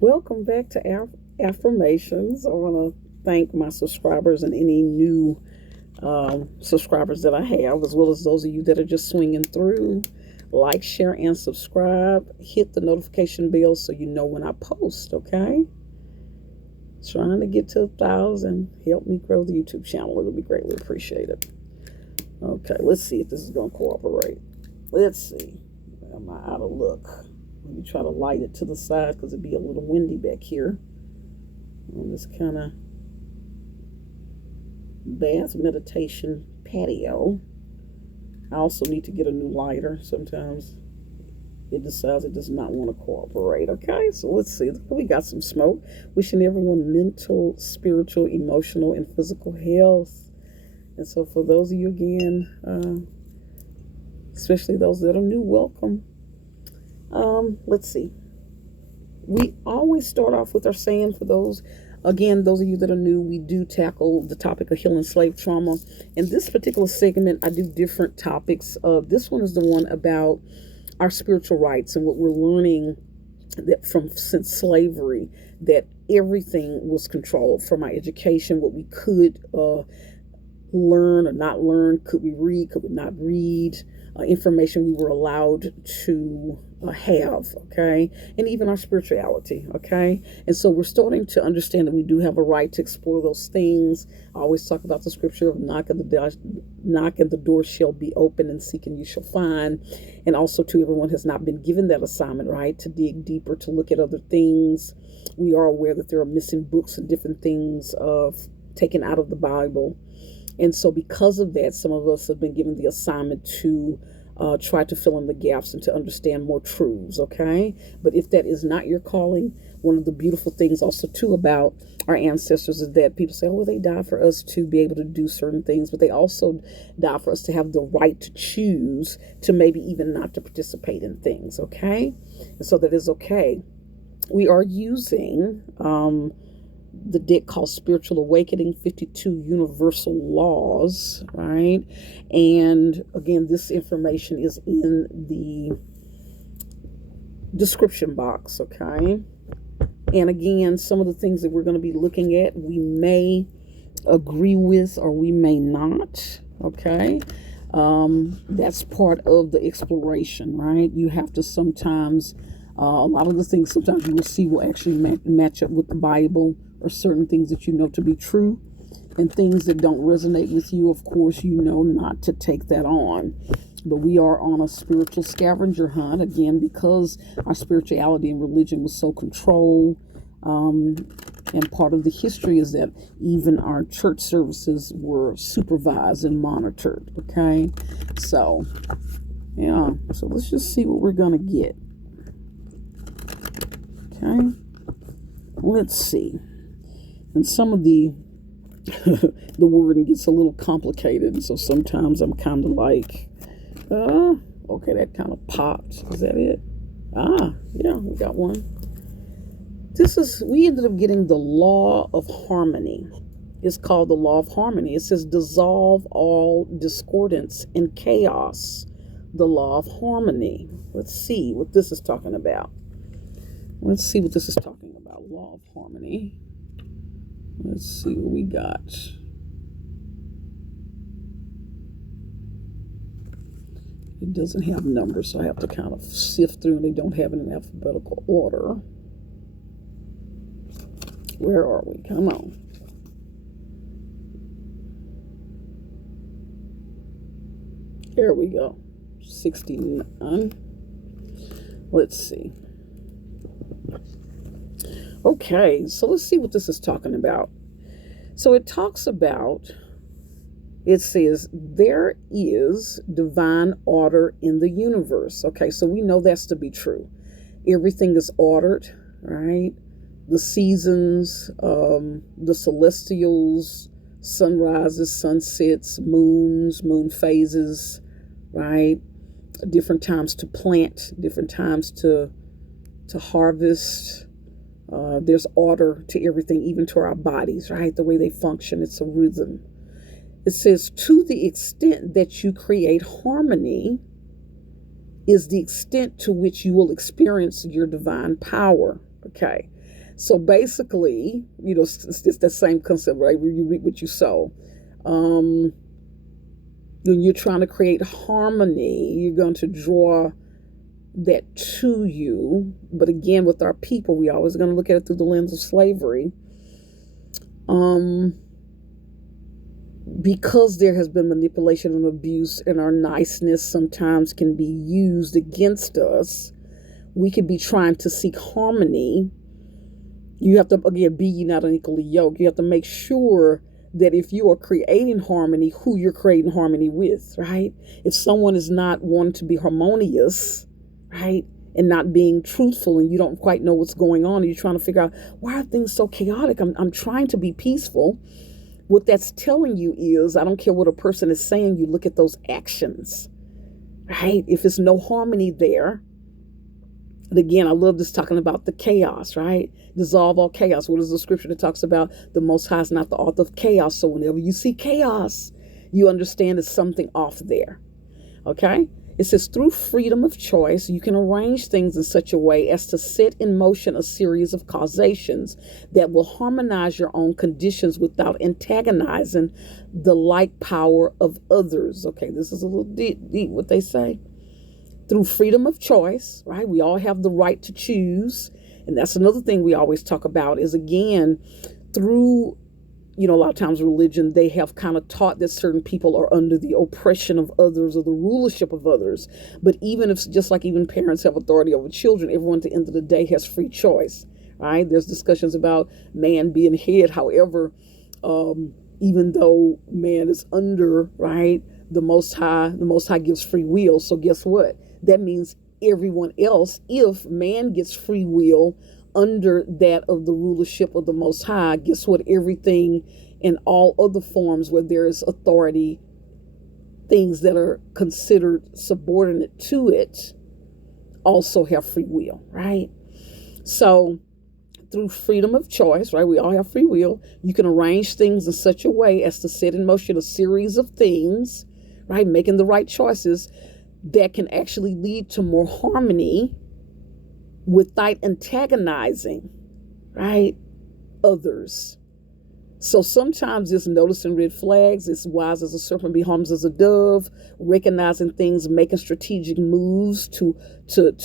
Welcome back to Affirmations. I want to thank my subscribers and any new subscribers that I have, as well as those of you that are just swinging through. Like, share, and subscribe. Hit the notification bell so you know when I post, okay? Trying to get to 1,000. Help me grow the YouTube channel. It'll be greatly appreciated. Okay, let's see if this is going to cooperate. Let's see. Am I out of luck? Let me try to light it to the side because it'd be a little windy back here on this kind of bath meditation patio. I also need to get a new lighter. Sometimes it decides it does not want to cooperate. Okay, so let's see. We got some smoke. Wishing everyone mental, spiritual, emotional, and physical health. And so for those of you again, especially those that are new, welcome. Let's see. We always start off with our saying for those, again, those of you that are new, we do tackle the topic of healing slave trauma. In this particular segment, I do different topics. This one is the one about our spiritual rights and what we're learning that from since slavery, that everything was controlled from our education, what we could learn or not learn, could we read, could we not read, information we were allowed to have, okay, and even our spirituality, okay. And so we're starting to understand that we do have a right to explore those things. I always talk about the scripture of knock and the door shall be open, and seek and you shall find. And also, to everyone has not been given that assignment, right, to dig deeper, to look at other things. We are aware that there are missing books and different things of taken out of the Bible. And so because of that, some of us have been given the assignment to try to fill in the gaps and to understand more truths, okay? But if that is not your calling, one of the beautiful things also too about our ancestors is that people say, oh, well, they died for us to be able to do certain things, but they also died for us to have the right to choose to maybe even not to participate in things, okay? And so that is okay. We are using the deck called Spiritual Awakening, 52 Universal Laws, right? And again, this information is in the description box, okay? And again, some of the things that we're going to be looking at, we may agree with or we may not, okay? That's part of the exploration, right? You have to sometimes, a lot of the things sometimes you will see will actually match up with the Bible, or certain things that you know to be true, and things that don't resonate with you, of course, you know not to take that on. But we are on a spiritual scavenger hunt, again, because our spirituality and religion was so controlled. And part of the history is that even our church services were supervised and monitored, okay? So, yeah, so let's just see what we're going to get. Okay, let's see. And some of the the wording gets a little complicated, and so sometimes I'm kind of like, okay, that kind of popped. Is that it? Yeah, we got one. We ended up getting the law of harmony. It's called the law of harmony. It says dissolve all discordance and chaos. The law of harmony. Let's see what this is talking about. Law of harmony. Let's see what we got. It doesn't have numbers, so I have to kind of sift through, and they don't have it in alphabetical order. Where are we? Come on. There we go. 69. Let's see. Okay, so let's see what this is talking about. So it says, there is divine order in the universe. Okay, so we know that's to be true. Everything is ordered, right? The seasons, the celestials, sunrises, sunsets, moons, moon phases, right? Different times to plant, different times to harvest. There's order to everything, even to our bodies, right? The way they function, it's a rhythm. It says, to the extent that you create harmony, is the extent to which you will experience your divine power. Okay. So basically, it's the same concept, right? You reap what you sow. When you're trying to create harmony, you're going to draw that to you. But again, with our people, we always going to look at it through the lens of slavery. Because there has been manipulation and abuse, and our niceness sometimes can be used against us, we could be trying to seek harmony. You have to, again, be ye not unequally yoked. You have to make sure that if you are creating harmony, who you're creating harmony with, right? If someone is not wanting to be harmonious, right, and not being truthful, and you don't quite know what's going on, and you're trying to figure out, why are things so chaotic? I'm trying to be peaceful. What that's telling you is, I don't care what a person is saying, you look at those actions, right? If there's no harmony there, and again, I love this talking about the chaos, right? Dissolve all chaos. What is the scripture that talks about the Most High is not the author of chaos? So whenever you see chaos, you understand there's something off there, okay? It says, through freedom of choice, you can arrange things in such a way as to set in motion a series of causations that will harmonize your own conditions without antagonizing the like power of others. Okay, this is a little deep what they say. Through freedom of choice, right? We all have the right to choose. And that's another thing we always talk about is, again, through, a lot of times religion, they have kind of taught that certain people are under the oppression of others or the rulership of others. But even if, just like even parents have authority over children, everyone at the end of the day has free choice, right? There's discussions about man being head. However, even though man is under, right, the Most High gives free will. So guess what? That means everyone else, if man gets free will under that of the rulership of the Most High, guess what? Everything in all other forms where there is authority, things that are considered subordinate to it, also have free will, right? So through freedom of choice, right? We all have free will. You can arrange things in such a way as to set in motion a series of things, right? Making the right choices that can actually lead to more harmony without antagonizing, right, others. So sometimes it's noticing red flags. It's wise as a serpent, be harmless as a dove. Recognizing things, making strategic moves to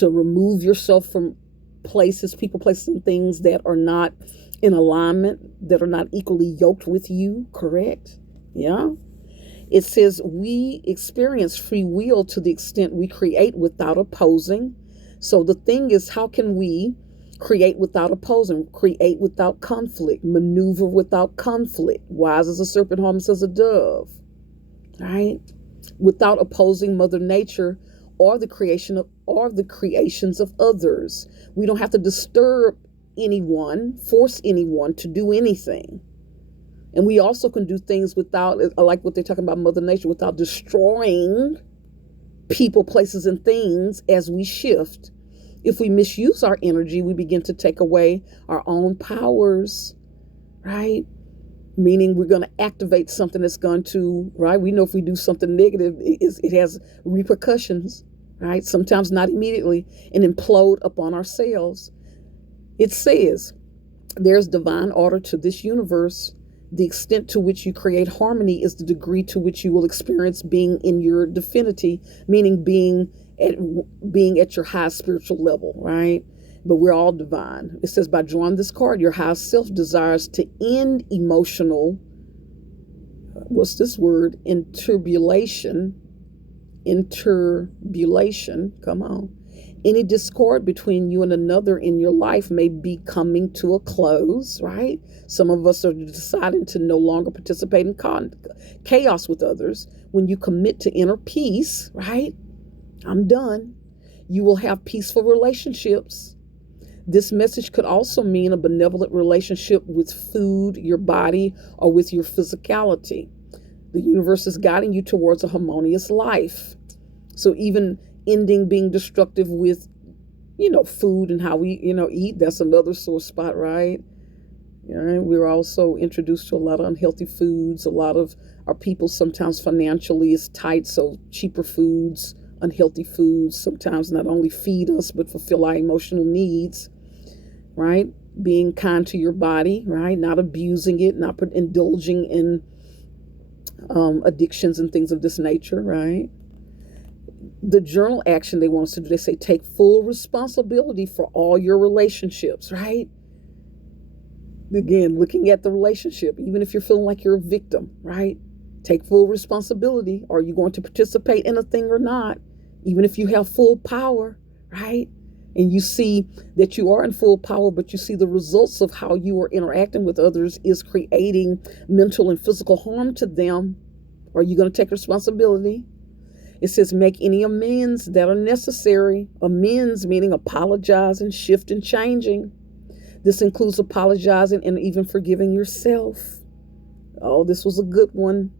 remove yourself from places, people, places, and things that are not in alignment, that are not equally yoked with you. Correct? Yeah. It says we experience free will to the extent we create without opposing. So the thing is, how can we create without opposing, create without conflict, maneuver without conflict, wise as a serpent, harmless as a dove, right? Without opposing Mother Nature or the creations of others. We don't have to disturb anyone, force anyone to do anything. And we also can do things without, like what they're talking about, Mother Nature, without destroying people, places, and things as we shift. If we misuse our energy, we begin to take away our own powers, right? Meaning we're going to activate something that's going to, right? We know if we do something negative, it has repercussions, right? Sometimes not immediately, and implode upon ourselves. It says there's divine order to this universe. The extent to which you create harmony is the degree to which you will experience being in your divinity, meaning being at your high spiritual level, right? But we're all divine. It says, by drawing this card, your high self desires to end emotional, what's this word? Interbulation, come on. Any discord between you and another in your life may be coming to a close, right? Some of us are deciding to no longer participate in chaos with others. When you commit to inner peace, right? I'm done. You will have peaceful relationships. This message could also mean a benevolent relationship with food, your body, or with your physicality. The universe is guiding you towards a harmonious life. So even ending being destructive with, food and how we, eat, that's another sore spot, right? We're also introduced to a lot of unhealthy foods. A lot of our people sometimes financially is tight, so cheaper foods unhealthy foods sometimes not only feed us but fulfill our emotional needs, right? Being kind to your body, right? Not abusing it, not indulging in addictions and things of this nature, right? The journal action they want us to do, they say take full responsibility for all your relationships, right? Again, looking at the relationship, even if you're feeling like you're a victim, right? Take full responsibility. Are you going to participate in a thing or not? Even if you have full power, right? And you see that you are in full power, but you see the results of how you are interacting with others is creating mental and physical harm to them. Are you going to take responsibility? It says make any amends that are necessary. Amends meaning apologizing, shifting, changing. This includes apologizing and even forgiving yourself. Oh, this was a good one.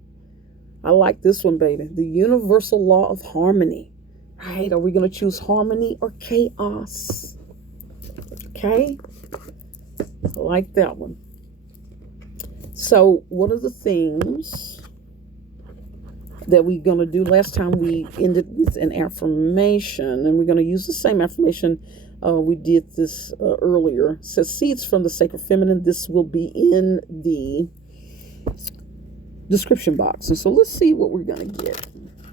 I like this one, baby. The universal law of harmony. Right? Are we going to choose harmony or chaos? Okay? I like that one. So, what are the things that we're going to do? Last time we ended with an affirmation, and we're going to use the same affirmation. We did this earlier. It says, seeds from the sacred feminine. This will be in the description box. And so let's see what we're going to get.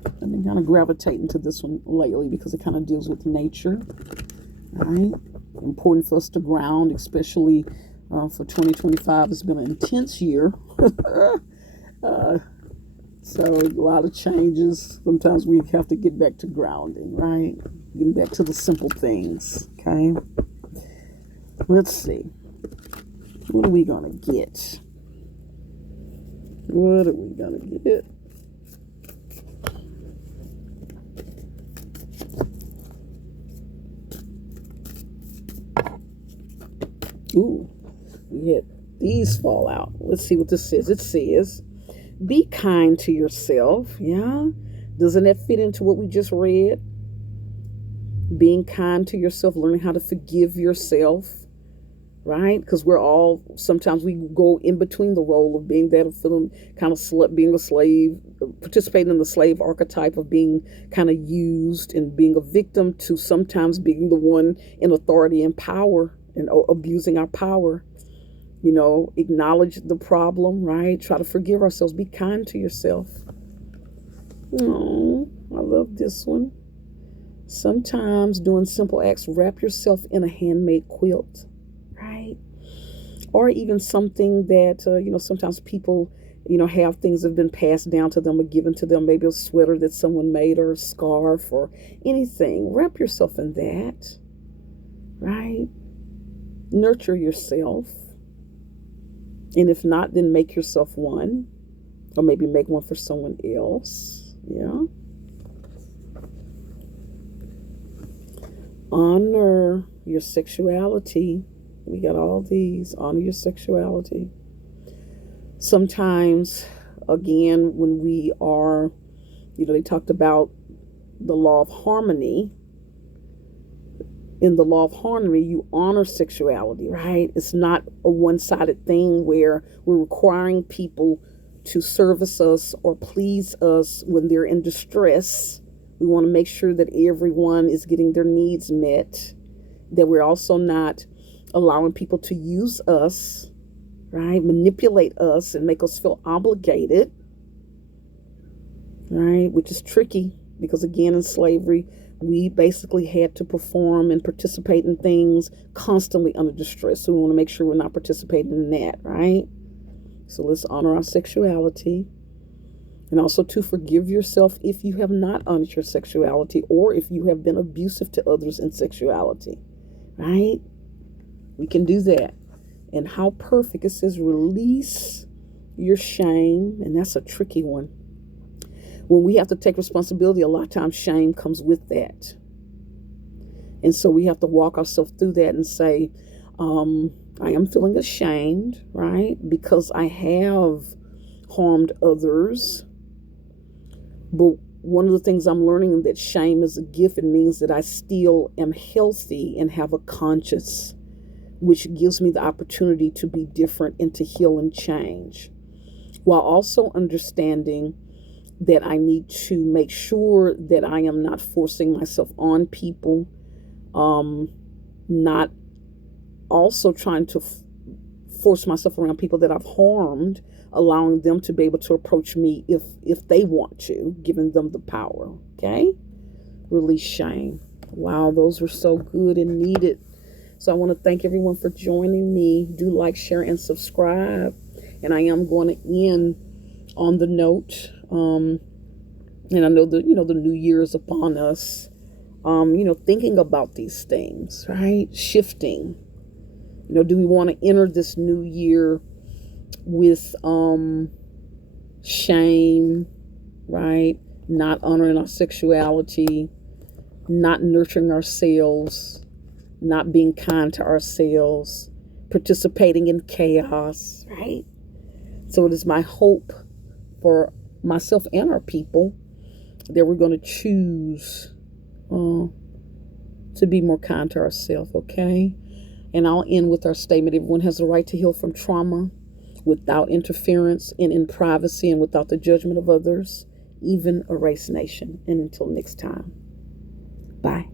I've been kind of gravitating to this one lately because it kind of deals with nature. Right? Important for us to ground, especially for 2025. It's been an intense year. So a lot of changes. Sometimes we have to get back to grounding, right? Getting back to the simple things, okay? Let's see. What are we going to get? What are we going to get? Ooh, we had these fall out. Let's see what this says. It says, be kind to yourself. Yeah. Doesn't that fit into what we just read? Being kind to yourself, learning how to forgive yourself, right? Because we're all, sometimes we go in between the role of being that, of feeling kind of being a slave, participating in the slave archetype of being kind of used and being a victim, to sometimes being the one in authority and power and abusing our power. You know, acknowledge the problem, right? Try to forgive ourselves. Be kind to yourself. Oh, I love this one. Sometimes doing simple acts, wrap yourself in a handmade quilt, right? Or even something that, sometimes people, have things that have been passed down to them or given to them, maybe a sweater that someone made or a scarf or anything. Wrap yourself in that, right? Nurture yourself. And if not, then make yourself one, or maybe make one for someone else. Yeah. Honor your sexuality. We got all these. Honor your sexuality. Sometimes, again, when we are, they talked about the law of harmony. In the law of harmony, you honor sexuality, right? It's not a one-sided thing where we're requiring people to service us or please us when they're in distress. We want to make sure that everyone is getting their needs met, that we're also not allowing people to use us, right? Manipulate us and make us feel obligated, right? Which is tricky because, again, in slavery, we basically had to perform and participate in things constantly under distress. So we want to make sure we're not participating in that, right? So let's honor our sexuality. And also to forgive yourself if you have not honored your sexuality or if you have been abusive to others in sexuality, right? We can do that. And how perfect. It says release your shame. And that's a tricky one. When we have to take responsibility, a lot of times shame comes with that. And so we have to walk ourselves through that and say, I am feeling ashamed, right? Because I have harmed others. But one of the things I'm learning is that shame is a gift. It means that I still am healthy and have a conscience, which gives me the opportunity to be different and to heal and change, while also understanding that I need to make sure that I am not forcing myself on people, not also trying to force myself around people that I've harmed, allowing them to be able to approach me if they want to, giving them the power. Okay? Release shame. Wow, those were so good and needed. So I want to thank everyone for joining me. Do like, share, and subscribe. And I am going to end on the note. And I know that, the new year is upon us. Thinking about these things, right? Shifting. Do we want to enter this new year with shame, right? Not honoring our sexuality, not nurturing ourselves, not being kind to ourselves, participating in chaos, right? So it is my hope for myself and our people that we're going to choose to be more kind to ourselves, okay? And I'll end with our statement: everyone has the right to heal from trauma without interference and in privacy and without the judgment of others, even a race nation. And until next time, bye.